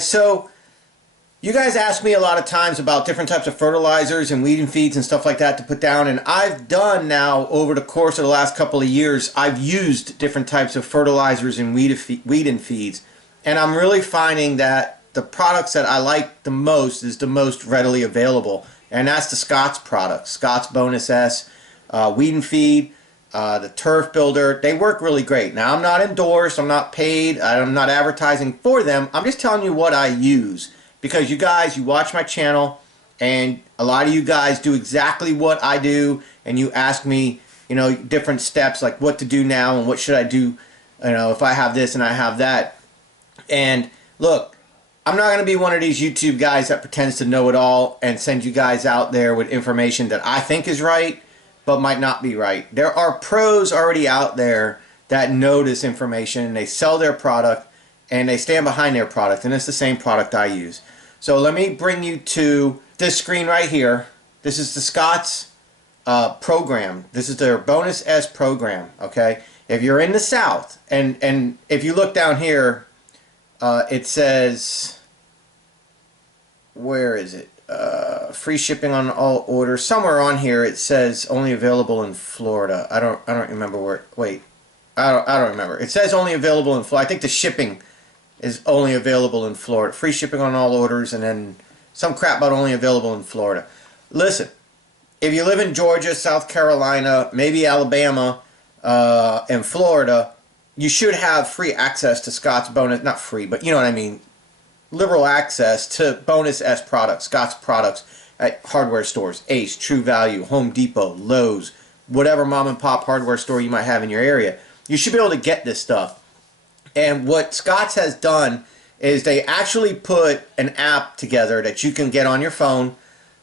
guys. So you guys ask me a lot of times about different types of fertilizers and weed and feeds and stuff like that to put down, and I've done now over the course of the last couple of years, I've used different types of fertilizers and weed and feeds, and I'm really finding that the products that I like the most is the most readily available, and that's the Scott's products. Scott's Bonus S, Weed and Feed, the Turf Builder. They work really great. Now, I'm not endorsed, I'm not paid, I'm not advertising for them. I'm just telling you what I use, because you guys, you watch my channel, and a lot of you guys do exactly what I do, and you ask me, you know, different steps like what to do now and what should I do, you know, if I have this and I have that. And look, I'm not going to be one of these YouTube guys that pretends to know it all and send you guys out there with information that I think is right but might not be right. There are pros already out there that know this information, and they sell their product and they stand behind their product, and it's the same product I use. So let me bring you to this screen right here. This is the Scott's program. This is their Bonus S program, okay? If you're in the South, and if you look down here, it says, where is it? Free shipping on all orders. Somewhere on here it says only available in Florida. I don't remember where. Wait, I don't remember. It says only available in Florida. I think the shipping is only available in Florida. Free shipping on all orders, and then some crap about only available in Florida. Listen, if you live in Georgia, South Carolina, maybe Alabama, and Florida, you should have free access to Scott's Bonus, not free, but you know what I mean, liberal access to Bonus S products, Scott's products at hardware stores, Ace, True Value, Home Depot, Lowe's, whatever mom and pop hardware store you might have in your area. You should be able to get this stuff. And what Scott's has done is they actually put an app together that you can get on your phone.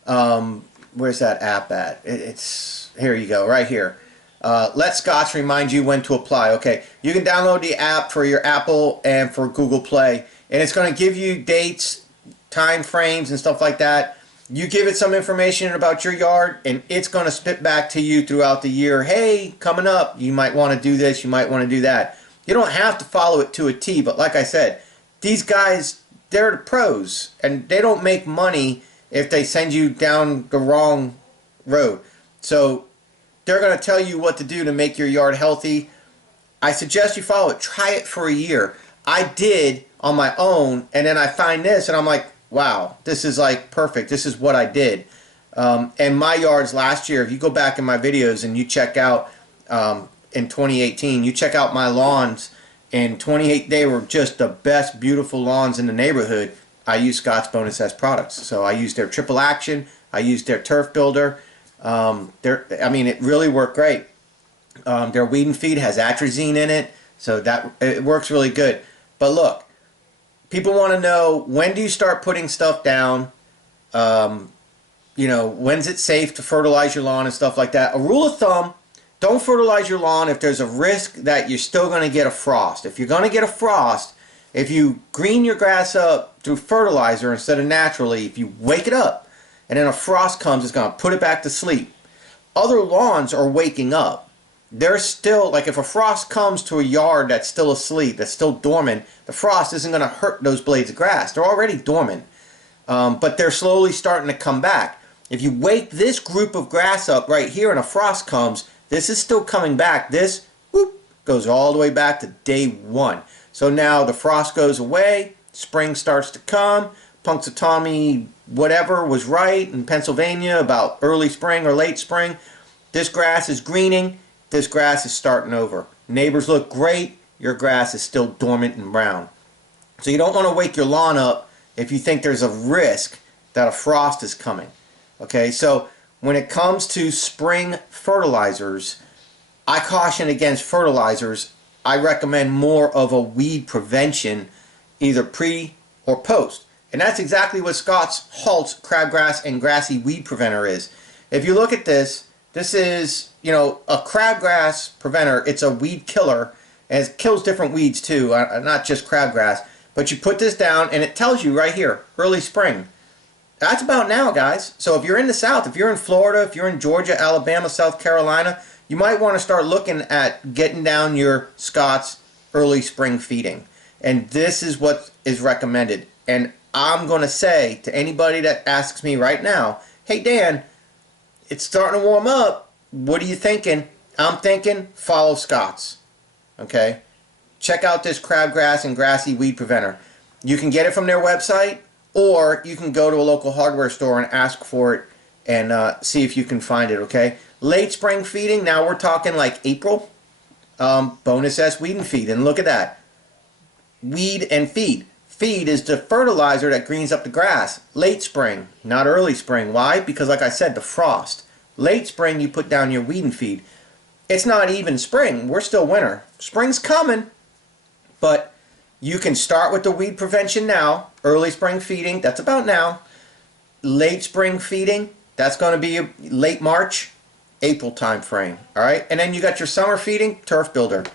Where's that app at? It's here you go, right here. Let Scott's remind you when to apply. Okay, you can download the app for your Apple and for Google Play, and it's going to give you dates, time frames, and stuff like that. You give it some information about your yard, and it's going to spit back to you throughout the year. Hey, coming up, you might want to do this, you might want to do that. You don't have to follow it to a T, but like I said, these guys, they're the pros, and they don't make money if they send you down the wrong road. So they're going to tell you what to do to make your yard healthy. I suggest you follow it. Try it for a year. I did on my own, and then I find this, and I'm like, wow, this is like perfect. This is what I did. And my yards last year, if you go back in my videos and you check out in 2018, you check out my lawns in 28, they were just the best beautiful lawns in the neighborhood. I used Scott's Bonus S products. So I used their triple action, I used their turf builder. I mean, it really worked great. Their weed and feed has atrazine in it, so that it works really good. But look, people want to know, when do you start putting stuff down? You know, when's it safe to fertilize your lawn and stuff like that? A rule of thumb: don't fertilize your lawn if there's a risk that you're still going to get a frost. If you're going to get a frost, if you green your grass up through fertilizer instead of naturally, if you wake it up and then a frost comes, it's going to put it back to sleep. Other lawns are waking up. They're still, like if a frost comes to a yard that's still asleep, that's still dormant, the frost isn't going to hurt those blades of grass. They're already dormant, but they're slowly starting to come back. If you wake this group of grass up right here and a frost comes, this is still coming back. This whoop, goes all the way back to day one. So now the frost goes away, spring starts to come. Punxsutawney whatever was right in Pennsylvania about early spring or late spring. This grass is greening. This grass is starting over. Neighbors look great. Your grass is still dormant and brown. So you don't want to wake your lawn up if you think there's a risk that a frost is coming. Okay, so when it comes to spring fertilizers, I caution against fertilizers. I recommend more of a weed prevention, either pre or post. And that's exactly what Scott's Halt's crabgrass and grassy weed preventer is. If you look at this, this is, you know, a crabgrass preventer. It's a weed killer, and it kills different weeds too, not just crabgrass. But you put this down, and it tells you right here, early spring. That's about now, guys. So if you're in the South, if you're in Florida, if you're in Georgia, Alabama, South Carolina, you might want to start looking at getting down your Scott's early spring feeding. And this is what is recommended. And I'm going to say to anybody that asks me right now, hey Dan, it's starting to warm up. What are you thinking? I'm thinking follow Scott's. Okay? Check out this crabgrass and grassy weed preventer. You can get it from their website, or you can go to a local hardware store and ask for it and see if you can find it, okay? Late spring feeding, now we're talking like April. Bonus S weed and feed, and look at that. Weed and feed. Feed is the fertilizer that greens up the grass. Late spring, not early spring. Why? Because like I said, the frost. Late spring, you put down your weed and feed. It's not even spring. We're still winter. Spring's coming, but you can start with the weed prevention now. Early spring feeding, that's about now. Late spring feeding, that's going to be late March, April time frame. All right, and then you got your summer feeding, turf builder.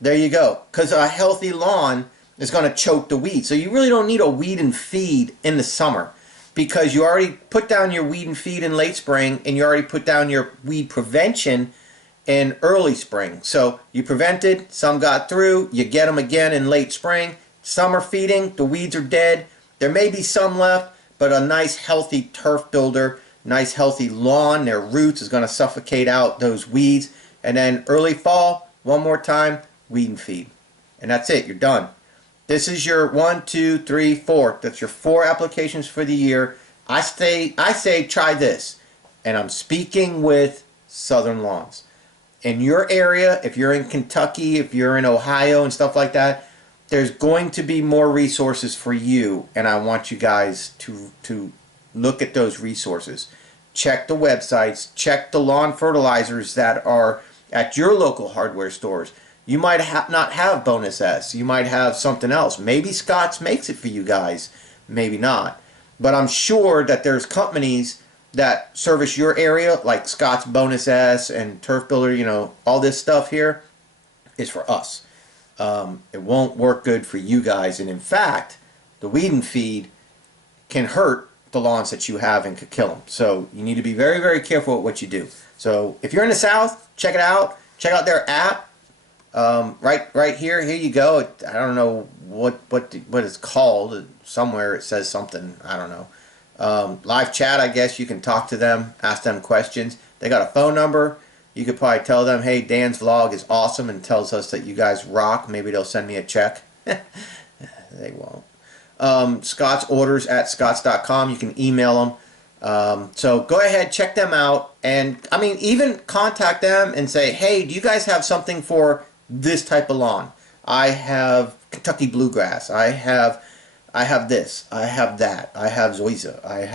There you go. Because a healthy lawn is going to choke the weed. So you really don't need a weed and feed in the summer, because you already put down your weed and feed in late spring, and you already put down your weed prevention in early spring. So you prevented, some got through, you get them again in late spring. Summer feeding, the weeds are dead. There may be some left, but a nice healthy turf builder, nice healthy lawn, their roots is going to suffocate out those weeds. And then early fall, one more time, weed and feed. And that's it, you're done. This is your 1, 2, 3, 4. That's your 4 applications for the year. I say try this. And I'm speaking with Southern Lawns. In your area, if you're in Kentucky, if you're in Ohio and stuff like that, there's going to be more resources for you, and I want you guys to look at those resources. Check the websites, check the lawn fertilizers that are at your local hardware stores. You might not have Bonus S. You might have something else. Maybe Scott's makes it for you guys. Maybe not. But I'm sure that there's companies that service your area, like Scott's Bonus S and Turf Builder, you know, all this stuff here is for us. It won't work good for you guys. And in fact, the weed and feed can hurt the lawns that you have and could kill them. So you need to be very, very careful with what you do. So if you're in the South, check it out. Check out their app. Right here you go. I don't know what it's called. Somewhere it says something. I don't know. Live chat, I guess you can talk to them, ask them questions. They got a phone number. You could probably tell them, hey, Dan's vlog is awesome and tells us that you guys rock. Maybe they'll send me a check. They won't. Scott's orders at scotts.com. You can email them. So go ahead, check them out. And I mean, even contact them and say, hey, do you guys have something for this type of lawn? I have Kentucky bluegrass. I have this. I have that. I have zoysia. I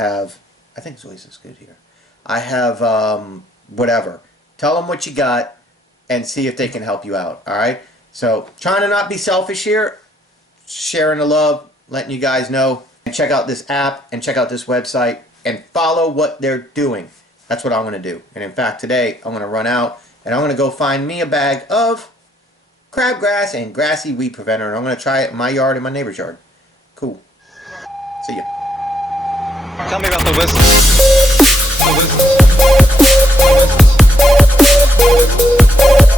think zoysia's good here. I have whatever. Tell them what you got and see if they can help you out. All right. So trying to not be selfish here, sharing the love, letting you guys know. And check out this app and check out this website and follow what they're doing. That's what I'm going to do. And in fact, today I'm going to run out and I'm going to go find me a bag of crabgrass and grassy weed preventer, and I'm going to try it in my yard and my neighbor's yard. Cool. See ya. Tell me about the whistles. The whistles. The whistles.